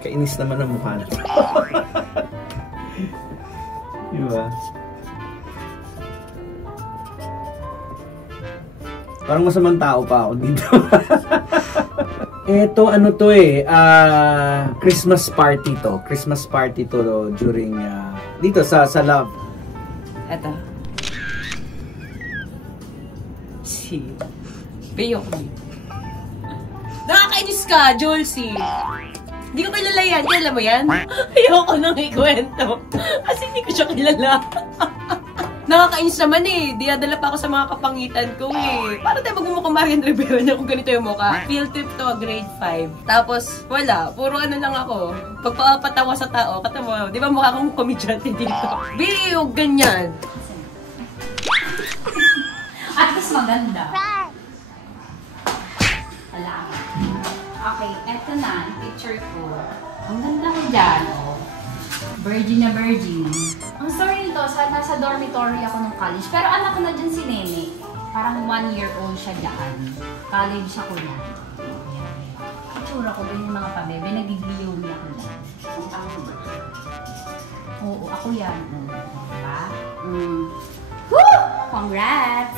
Kainis naman ang mukha na. Diba? Parang masamang tao pa ako dito. Eto, ano to eh, Christmas party to. Christmas party to during, dito sa Love. Eto. Si Payok. Nakakainis ka, Jolsie. Hindi ko kilala yan. Kilala mo yan? Ayoko nang ikwento. Kasi hindi ko siya kilala. Nakakainis naman eh. Dinadala pa ako sa mga kapangitan ko eh. Para tayo magmumukhang Marian Rivera niya kung ganito yung mukha. Field trip to, grade 5. Tapos, wala. Puro ano lang ako. Pagpapatawa sa tao, katawa. Di ba mukha akong komedyante dito? Biyog, ganyan. At mas maganda. Wala. Okay, eto na. Picture ko. Ang ganda ko dyan, oh. Virgin na virgin. Ang story nito, nasa dormitory ako nung college. Pero anak ko na dyan si Nene. Parang 1-year-old siya dyan. College ako na. Itsura ko doon yung mga pabebe. Nag-glio niya ako na. Oo, ako yan. Diba? Woo! Congrats!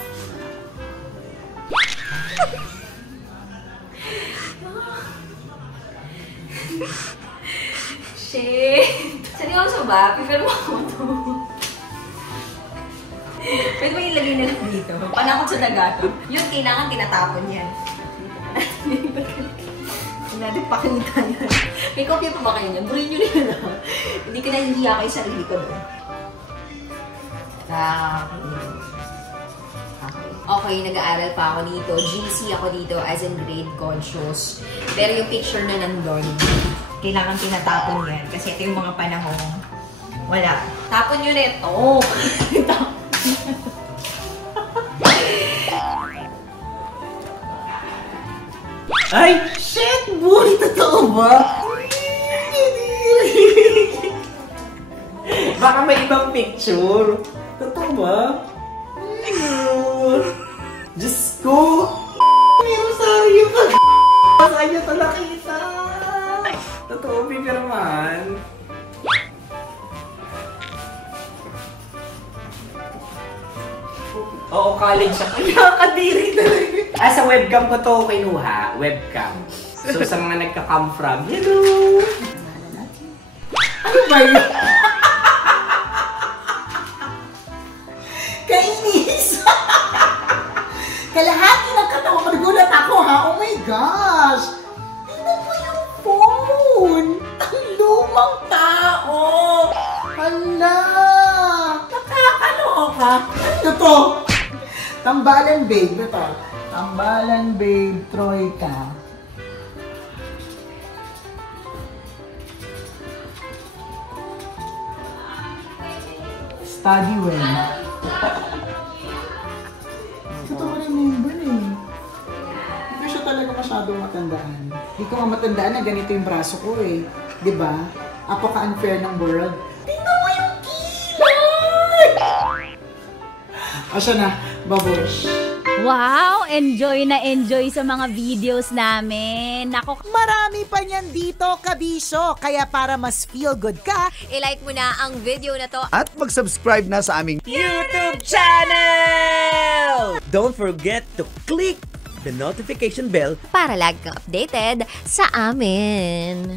Shit! Seryoso ba? Pipil mo ako to. Pwede mo ilagay na lang dito. Panakot sa daga to. Yung kailangan tinatapon yan. Hindi natin pakita yan. May kopya pa ba kayo niyan? Burin nyo rin na. Hindi ka nahihiya kayo sa sarili ko doon. Okay, nag-aaral pa ako dito. GC ako dito as in grade conscious. Pero yung picture na nandun, kailangan tinatapon yan. Kasi ito yung mga panahon. Wala. Tapon nyo na ito. Ay! Shit! Boy! Totoo ba? Baka may ibang picture. Totoo ba? Diyos ko! Meron sa iyo ka! Saan niya ito nakita? Totoo, pipirman. Oo, college siya. Kaya kadiri talaga. Sa webcam ko to kinuha. Webcam. So, sa mga nagka-come from, hello! Ano ba yun? Kainis! Kalahati ng katawan. Nagulat ako, ha? Oh my gosh! Tingnan mo yung phone! Ang lumang tao! Hala! Nakakaloka! Ano to? Tambalan babe. Ito. Tambalan babe. Troika. Study well. Ito ko remember eh. Hindi siya talaga masyadong matandaan. Hindi ko nga matandaan na ganito yung braso ko eh. Diba? Apaka-unfair ng world. Tingnan mo yung kilay! Asya na, babush. Wow! Enjoy na enjoy sa mga videos namin. Nako, Marami pa niyan dito, kabisyo. Kaya para mas feel good ka, I-like mo na ang video na to. At mag-subscribe na sa aming YouTube channel! Don't forget to click the notification bell Para lagi kang updated sa amin.